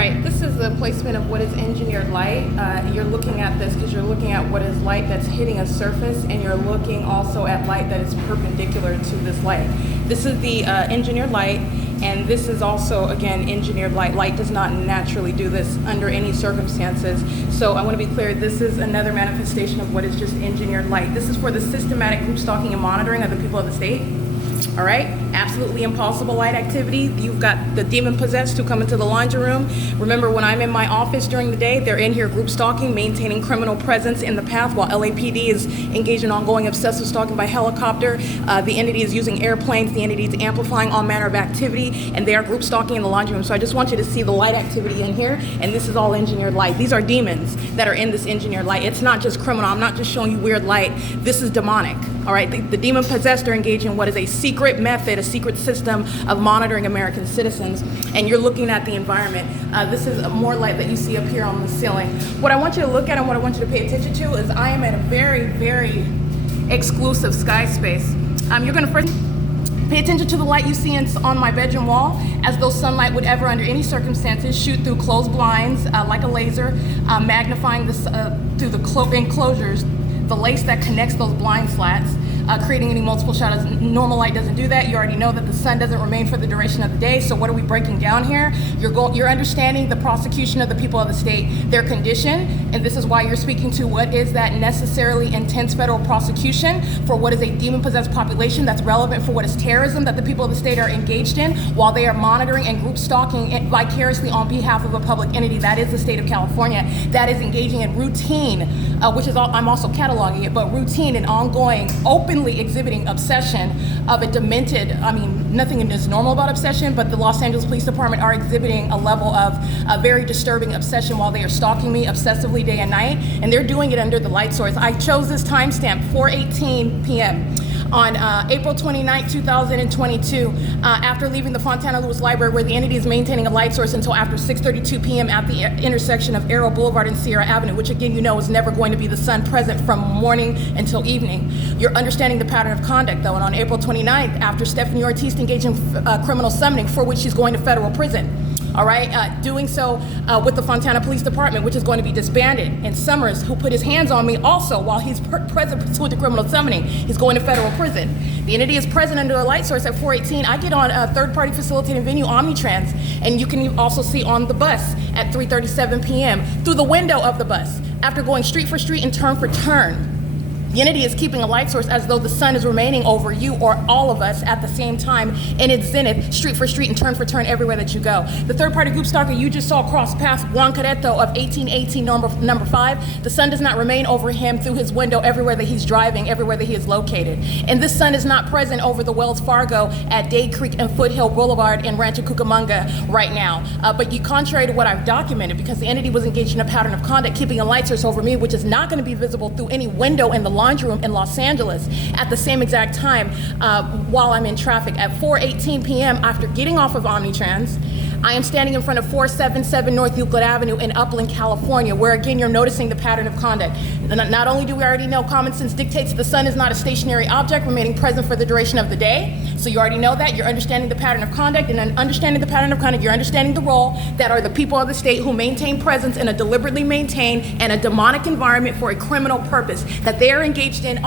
right, this is the placement of what is engineered light. You're looking at this because you're looking at what is light that's hitting a surface, and you're looking also at light that is perpendicular to this light. This is the engineered light, and this is also, again, engineered light. Light does not naturally do this under any circumstances. So I want to be clear, this is another manifestation of what is just engineered light. This is for the systematic group stalking and monitoring of the people of the state. All right, absolutely impossible light activity. You've got the demon possessed who come into the laundry room. Remember, when I'm in my office during the day, they're in here group stalking, maintaining criminal presence in the path, while LAPD is engaged in ongoing obsessive stalking by helicopter. The entity is using airplanes. The entity is amplifying all manner of activity, and they are group stalking in the laundry room. So I just want you to see the light activity in here, and this is all engineered light. These are demons that are in this engineered light. It's not just criminal. I'm not just showing you weird light. This is demonic. All right, the demon possessed are engaged in what is a secret method, a secret system of monitoring American citizens, and you're looking at the environment. This is more light that you see up here on the ceiling. What I want you to look at and what I want you to pay attention to is I am at a very, very exclusive sky space. You're gonna first pay attention to the light you see on my bedroom wall, as though sunlight would ever, under any circumstances, shoot through closed blinds like a laser, magnifying this through the enclosures, the lace that connects those blind slats, creating any multiple shadows. Normal light doesn't do that. You already know that the sun doesn't remain for the duration of the day. So what are we breaking down here? You're understanding the prosecution of the people of the state, their condition, and this is why you're speaking to what is that necessarily intense federal prosecution for what is a demon-possessed population that's relevant for what is terrorism that the people of the state are engaged in while they are monitoring and group stalking vicariously on behalf of a public entity. That is the state of California, that is engaging in routine, which is all, I'm also cataloging it, but routine and ongoing, openly exhibiting obsession of a demented, nothing is normal about obsession, but the Los Angeles Police Department are exhibiting a level of a very disturbing obsession while they are stalking me obsessively day and night, and they're doing it under the light source. I chose this timestamp, 4:18 p.m. on April 29, 2022, after leaving the Fontana Lewis Library, where the entity is maintaining a light source until after 6:32 p.m. at the intersection of Arrow Boulevard and Sierra Avenue, which again, you know, is never going to be the sun present from morning until evening. You're understanding the pattern of conduct, though, and on April 29th, after Stephanie Ortiz engaged in criminal summoning, for which she's going to federal prison. All right, doing so with the Fontana Police Department, which is going to be disbanded. And Summers, who put his hands on me also while he's present pursuant to criminal summoning, he's going to federal prison. The entity is present under a light source at 4:18. I get on a third-party facilitating venue, Omnitrans, and you can also see on the bus at 3:37 p.m. through the window of the bus, after going street for street and turn for turn. The entity is keeping a light source as though the sun is remaining over you or all of us at the same time in its zenith, street for street and turn for turn everywhere that you go. The third-party group stalker you just saw cross path Juan Careto of 1818 number 5, the sun does not remain over him through his window everywhere that he's driving, everywhere that he is located. And this sun is not present over the Wells Fargo at Day Creek and Foothill Boulevard in Rancho Cucamonga right now. But contrary to what I've documented, because the entity was engaged in a pattern of conduct, keeping a light source over me, which is not going to be visible through any window in the laundry room in Los Angeles at the same exact time while I'm in traffic at 4:18 p.m. after getting off of Omnitrans. I am standing in front of 477 North Euclid Avenue in Upland, California, where again you're noticing the pattern of conduct. Not only do we already know common sense dictates the sun is not a stationary object remaining present for the duration of the day, so you already know that. You're understanding the pattern of conduct, and understanding the pattern of conduct, you're understanding the role that are the people of the state who maintain presence in a deliberately maintained and a demonic environment for a criminal purpose that they are engaged in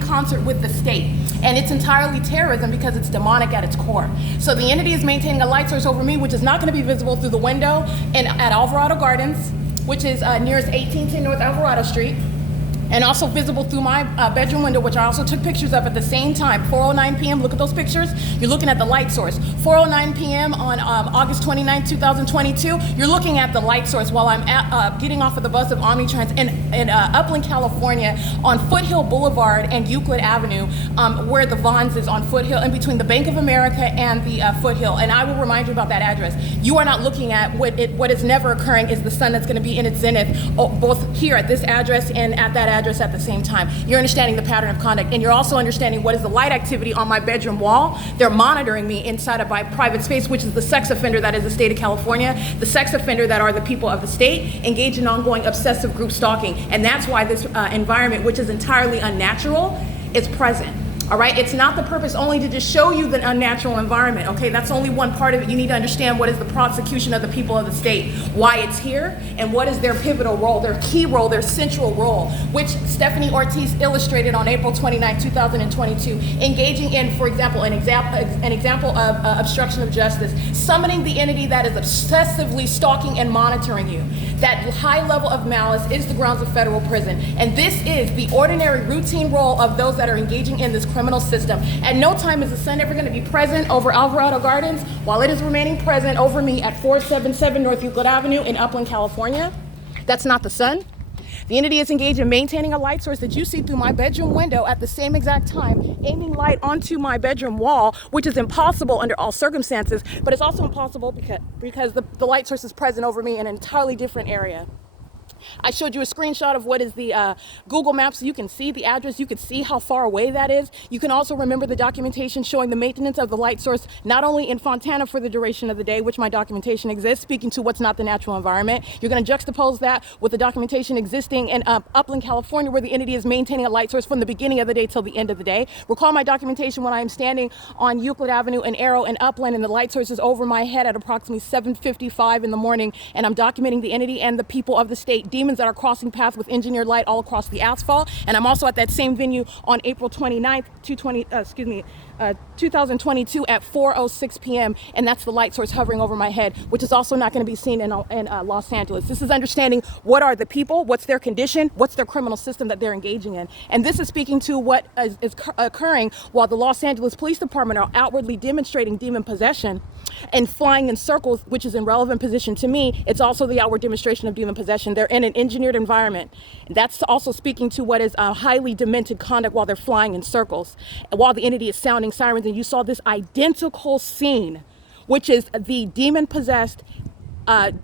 concert with the state. And it's entirely terrorism because it's demonic at its core. So the entity is maintaining a light source over me, which is not going to be visible through the window at Alvarado Gardens, which is nearest 1810 North Alvarado Street, and also visible through my bedroom window, which I also took pictures of at the same time. 4:09 p.m., look at those pictures. You're looking at the light source. 4:09 p.m. on August 29, 2022, you're looking at the light source while I'm getting off of the bus of Omnitrans in Upland, California, on Foothill Boulevard and Euclid Avenue, where the Vons is on Foothill, in between the Bank of America and the Foothill. And I will remind you about that address. You are not looking at what is never occurring is the sun that's going to be in its zenith, both here at this address and at that address at the same time. You're understanding the pattern of conduct, and you're also understanding what is the light activity on my bedroom wall. They're monitoring me inside of my private space, which is the sex offender that is the state of California, the sex offender that are the people of the state, engaged in ongoing obsessive group stalking. And that's why this environment, which is entirely unnatural, is present. All right, it's not the purpose only to just show you the unnatural environment. Okay, that's only one part of it. You need to understand what is the prosecution of the people of the state, why it's here, and what is their pivotal role, their key role, their central role, which Stephanie Ortiz illustrated on April 29, 2022, engaging in, for example, an example of obstruction of justice, summoning the entity that is obsessively stalking and monitoring you. That high level of malice is the grounds of federal prison, and this is the ordinary routine role of those that are engaging in this criminal system. At no time is the sun ever going to be present over Alvarado Gardens while it is remaining present over me at 477 North Euclid Avenue in Upland, California. That's not the sun. The entity is engaged in maintaining a light source that you see through my bedroom window at the same exact time, aiming light onto my bedroom wall, which is impossible under all circumstances, but it's also impossible because the light source is present over me in an entirely different area. I showed you a screenshot of what is the Google Maps. You can see the address. You can see how far away that is. You can also remember the documentation showing the maintenance of the light source, not only in Fontana for the duration of the day, which my documentation exists, speaking to what's not the natural environment. You're going to juxtapose that with the documentation existing in Upland, California, where the entity is maintaining a light source from the beginning of the day till the end of the day. Recall my documentation when I am standing on Euclid Avenue and Arrow and Upland, and the light source is over my head at approximately 7:55 in the morning, and I'm documenting the entity and the people of the state, demons that are crossing paths with engineered light all across the asphalt. And I'm also at that same venue on April 29th, 2022 at 4:06 p.m. And that's the light source hovering over my head, which is also not going to be seen in Los Angeles. This is understanding what are the people, what's their condition, what's their criminal system that they're engaging in. And this is speaking to what is occurring while the Los Angeles Police Department are outwardly demonstrating demon possession and flying in circles, which is in relevant position to me. It's also the outward demonstration of demon possession. They're in an engineered environment. That's also speaking to what is highly demented conduct while they're flying in circles, and while the entity is sounding sirens. And you saw this identical scene, which is the demon possessed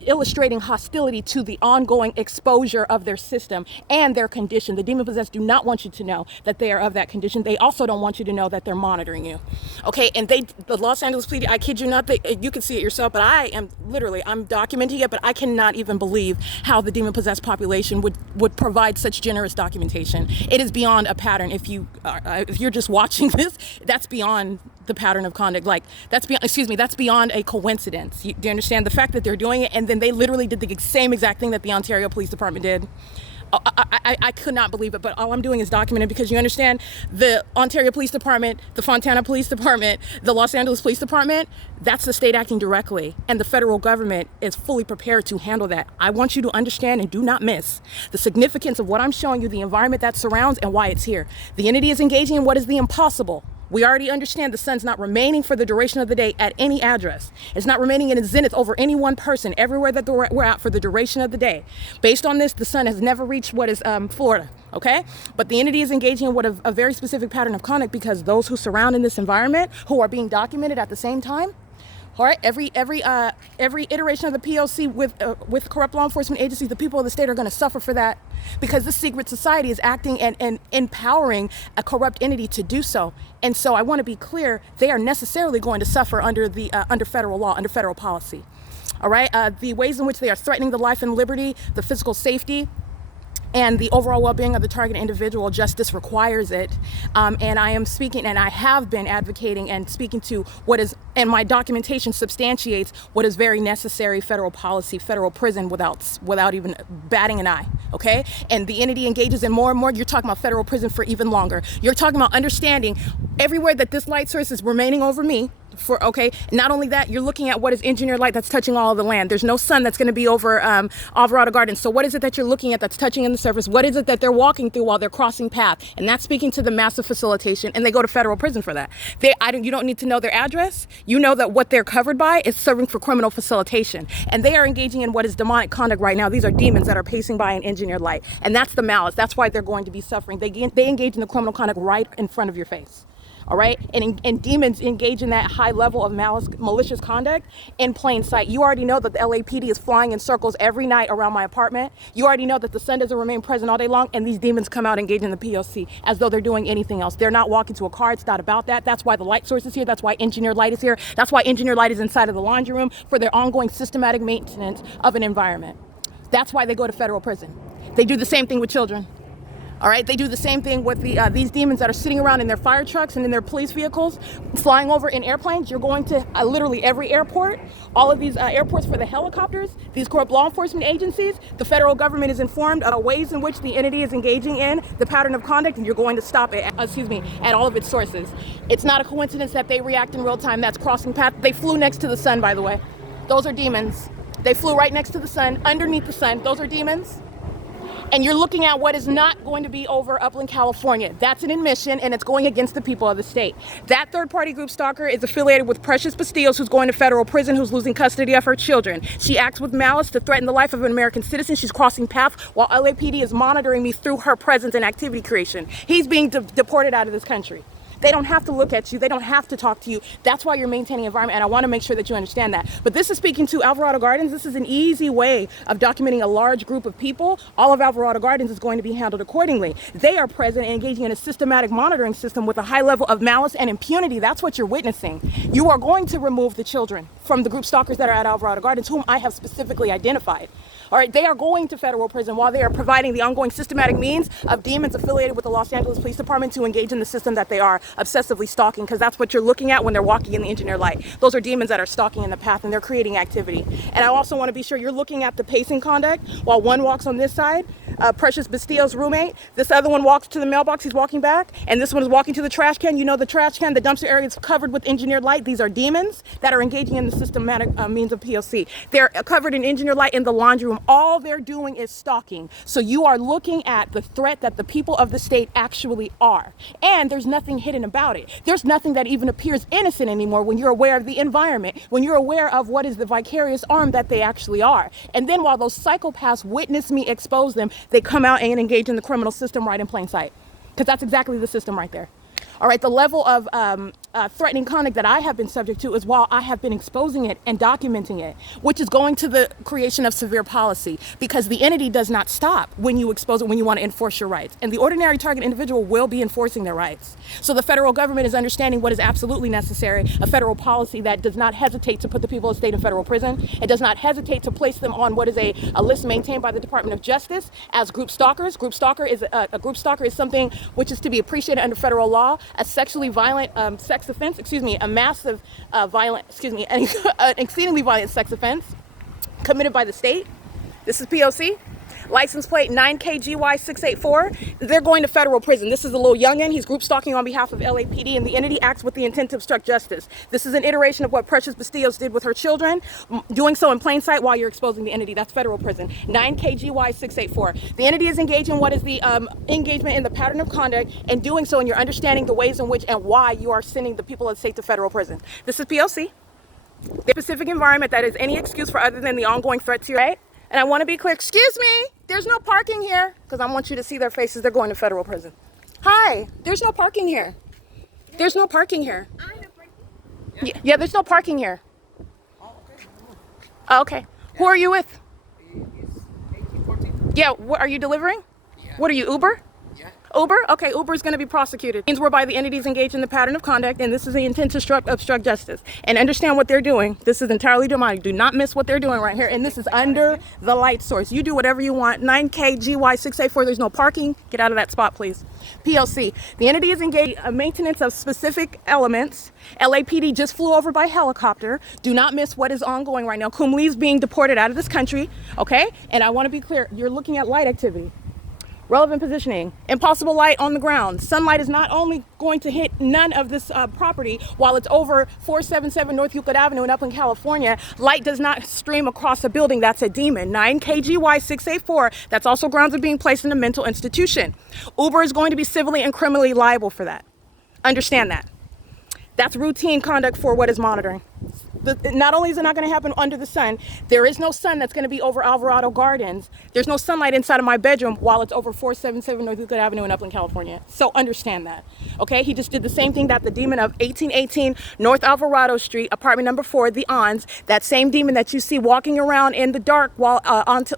illustrating hostility to the ongoing exposure of their system and their condition. The demon possessed do not want you to know that they are of that condition. They also don't want you to know that they're monitoring you. Okay, and the Los Angeles Police, I kid you not, you can see it yourself, but I'm documenting it, but I cannot even believe how the demon possessed population would provide such generous documentation. It is beyond a pattern. If you're just watching this, that's beyond the pattern of conduct. Like, that's beyond a coincidence. Do you understand the fact that they're doing it, and then they literally did the same exact thing that the Ontario Police Department did? I could not believe it, but all I'm doing is documenting, because you understand the Ontario Police Department, the Fontana Police Department, the Los Angeles Police Department, that's the state acting directly, and the federal government is fully prepared to handle that. I want you to understand and do not miss the significance of what I'm showing you, the environment that surrounds and why it's here. The entity is engaging in what is the impossible. We already understand the sun's not remaining for the duration of the day at any address. It's not remaining in its zenith over any one person everywhere that we're at for the duration of the day. Based on this, the sun has never reached what is Florida, okay? But the entity is engaging in what a very specific pattern of conduct, because those who surround in this environment, who are being documented at the same time, all right, every iteration of the P.O.C. with corrupt law enforcement agencies, the people of the state are going to suffer for that, because this secret society is acting and empowering a corrupt entity to do so. And so I want to be clear, they are necessarily going to suffer under federal law, under federal policy. All right, the ways in which they are threatening the life and liberty, the physical safety, and the overall well-being of the target individual, justice requires it. And I am speaking, and I have been advocating and speaking to what is, and my documentation substantiates what is very necessary federal policy, federal prison, without even batting an eye, okay? And the entity engages in more and more. You're talking about federal prison for even longer. You're talking about understanding everywhere that this light source is remaining over me, not only that, you're looking at what is engineered light that's touching all of the land. There's no sun that's going to be over Alvarado Gardens. So what is it that you're looking at that's touching in the surface? What is it that they're walking through while they're crossing path? And that's speaking to the massive facilitation, and they go to federal prison for that. You don't need to know their address. You know that what they're covered by is serving for criminal facilitation, and they are engaging in what is demonic conduct right now. These are demons that are pacing by in engineered light, and that's the malice. That's why they're going to be suffering. They engage in the criminal conduct right in front of your face. All right, and demons engage in that high level of malicious conduct in plain sight. You already know that the LAPD is flying in circles every night around my apartment. You already know that the sun doesn't remain present all day long, and these demons come out engaging in the P.O.C. as though they're doing anything else. They're not walking to a car. It's not about that. That's why the light source is here. That's why engineered light is here. That's why engineered light is inside of the laundry room for their ongoing systematic maintenance of an environment. That's why they go to federal prison. They do the same thing with children. All right, they do the same thing with these demons that are sitting around in their fire trucks and in their police vehicles, flying over in airplanes. You're going to literally every airport, all of these airports for the helicopters, these corrupt law enforcement agencies. The federal government is informed of ways in which the entity is engaging in the pattern of conduct, and you're going to stop it, at all of its sources. It's not a coincidence that they react in real time. That's crossing path. They flew next to the sun, by the way. Those are demons. They flew right next to the sun, underneath the sun. Those are demons. And you're looking at what is not going to be over Upland, California. That's an admission, and it's going against the people of the state. That third-party group stalker is affiliated with Precious Bastillos, who's going to federal prison, who's losing custody of her children. She acts with malice to threaten the life of an American citizen. She's crossing paths while LAPD is monitoring me through her presence and activity creation. He's being deported out of this country. They don't have to look at you. They don't have to talk to you. That's why you're maintaining environment, and I want to make sure that you understand that. But this is speaking to Alvarado Gardens. This is an easy way of documenting a large group of people. All of Alvarado Gardens is going to be handled accordingly. They are present and engaging in a systematic monitoring system with a high level of malice and impunity. That's what you're witnessing. You are going to remove the children from the group stalkers that are at Alvarado Gardens, whom I have specifically identified. All right, they are going to federal prison while they are providing the ongoing systematic means of demons affiliated with the Los Angeles Police Department to engage in the system that they are obsessively stalking, because that's what you're looking at when they're walking in the engineered light. Those are demons that are stalking in the path, and they're creating activity. And I also want to be sure you're looking at the pacing conduct while one walks on this side, Precious Bastillo's roommate. This other one walks to the mailbox, he's walking back, and this one is walking to the trash can. You know the trash can, the dumpster area is covered with engineered light. These are demons that are engaging in the systematic means of P.O.C. They're covered in engineered light in the laundry room. All they're doing is stalking. So you are looking at the threat that the people of the state actually are. And there's nothing hidden about it. There's nothing that even appears innocent anymore when you're aware of the environment, when you're aware of what is the vicarious arm that they actually are. And then while those psychopaths witness me expose them, they come out and engage in the criminal system right in plain sight. Because that's exactly the system right there. All right, the level of threatening conduct that I have been subject to is while I have been exposing it and documenting it, which is going to the creation of severe policy, because the entity does not stop when you expose it, when you want to enforce your rights. And the ordinary target individual will be enforcing their rights. So the federal government is understanding what is absolutely necessary, a federal policy that does not hesitate to put the people of the state in federal prison. It does not hesitate to place them on what is a list maintained by the Department of Justice as group stalkers. A group stalker is something which is to be appreciated under federal law. A sexually violent sex offense, a massive an exceedingly violent sex offense committed by the state. This is P.O.C. License plate 9KGY684. They're going to federal prison. This is a little youngin'. He's group stalking on behalf of LAPD, and the entity acts with the intent to obstruct justice. This is an iteration of what Precious Bastillos did with her children, doing so in plain sight while you're exposing the entity. That's federal prison. 9KGY684. The entity is engaging what is the engagement in the pattern of conduct, and doing so, and you're understanding the ways in which and why you are sending the people of the state to federal prison. This is P.O.C. The specific environment that is any excuse for other than the ongoing threat to your right. And I want to be clear, excuse me, there's no parking here, because I want you to see their faces. They're going to federal prison. Hi, there's no parking here. There's no parking here. Yeah, there's no parking here. Oh, okay. Who are you with? Yeah, what, are you delivering? What are you, Uber? Uber? Okay, Uber is going to be prosecuted. Means whereby the entities engaged in the pattern of conduct, and this is the intent to obstruct justice. And understand what they're doing. This is entirely demonic. Do not miss what they're doing right here. And this is under the light source. You do whatever you want. 9KGY684. There's no parking. Get out of that spot, please. P.O.C. The entity is engaged in maintenance of specific elements. LAPD just flew over by helicopter. Do not miss what is ongoing right now. Kumli is being deported out of this country. Okay? And I want to be clear. You're looking at light activity. Relevant positioning, impossible light on the ground. Sunlight is not only going to hit none of this property while it's over 477 North Euclid Avenue in Upland, California. Light does not stream across a building. That's a demon. 9KGY684. That's also grounds of being placed in a mental institution. Uber is going to be civilly and criminally liable for that. Understand that. That's routine conduct for what is monitoring. Not only is it not going to happen under the sun, there is no sun that's going to be over Alvarado Gardens. There's no sunlight inside of my bedroom while it's over 477 North Euclid Avenue in Upland, California. So understand that. Okay, he just did the same thing that the demon of 1818 North Alvarado Street, apartment number 4, the Ons, that same demon that you see walking around in the dark while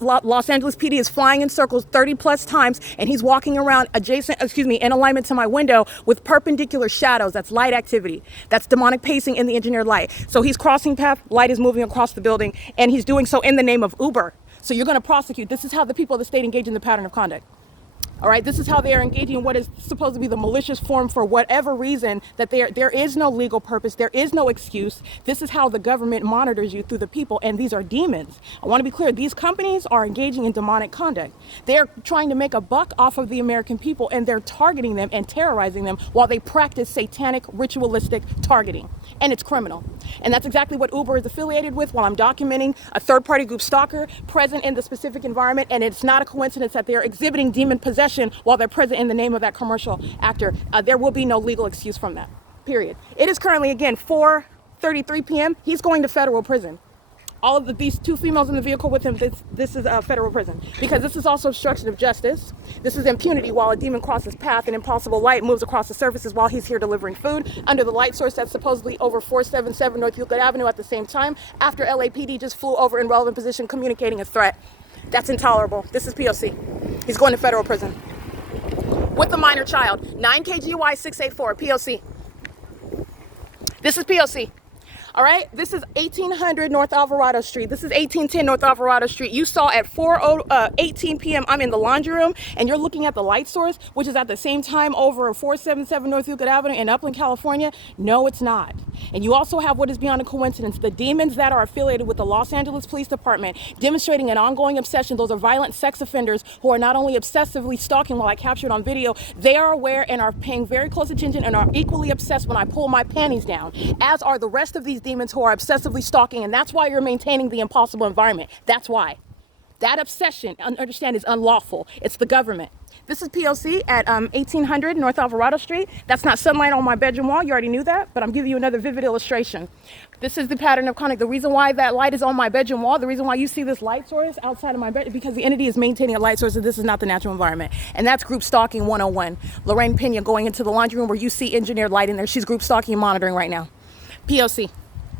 Los Angeles PD is flying in circles 30 plus times, and he's walking around in alignment to my window with perpendicular shadows. That's light activity. That's demonic pacing in the engineered light. So he's crossing path, light is moving across the building, and he's doing so in the name of Uber. So you're going to prosecute. This is how the people of the state engage in the pattern of conduct. All right, this is how they are engaging in what is supposed to be the malicious form for whatever reason, that there is no legal purpose, there is no excuse. This is how the government monitors you through the people, and these are demons. I want to be clear, these companies are engaging in demonic conduct. They're trying to make a buck off of the American people, and they're targeting them and terrorizing them while they practice satanic ritualistic targeting. And it's criminal. And that's exactly what Uber is affiliated with while I'm documenting a third-party group stalker present in the specific environment, and it's not a coincidence that they're exhibiting demon possession while they're present in the name of that commercial actor. There will be no legal excuse from that, period. It is currently, again, 4:33 p.m. He's going to federal prison. All of these two females in the vehicle with him, this is a federal prison, because this is also obstruction of justice. This is impunity while a demon crosses path and impossible light moves across the surfaces while he's here delivering food under the light source that's supposedly over 477 North Euclid Avenue at the same time, after LAPD just flew over in relevant position communicating a threat. That's intolerable. This is P.O.C. He's going to federal prison with a minor child. 9 KGY 684, P.O.C. This is P.O.C. All right, this is 1800 North Alvarado Street. This is 1810 North Alvarado Street. You saw at 4:18 p.m. I'm in the laundry room, and you're looking at the light source, which is at the same time over 477 North Euclid Avenue in Upland, California. No, it's not. And you also have what is beyond a coincidence, the demons that are affiliated with the Los Angeles Police Department demonstrating an ongoing obsession. Those are violent sex offenders who are not only obsessively stalking while I captured on video, they are aware and are paying very close attention and are equally obsessed when I pull my panties down, as are the rest of these demons who are obsessively stalking, and that's why you're maintaining the impossible environment. That's why. That obsession, understand, is unlawful. It's the government. This is P.O.C. at 1800 North Alvarado Street. That's not sunlight on my bedroom wall. You already knew that, but I'm giving you another vivid illustration. This is the pattern of conduct. The reason why that light is on my bedroom wall, the reason why you see this light source outside of my bed, is because the entity is maintaining a light source, and this is not the natural environment. And that's group stalking 101. Lorraine Pena going into the laundry room where you see engineered light in there. She's group stalking and monitoring right now. P.O.C.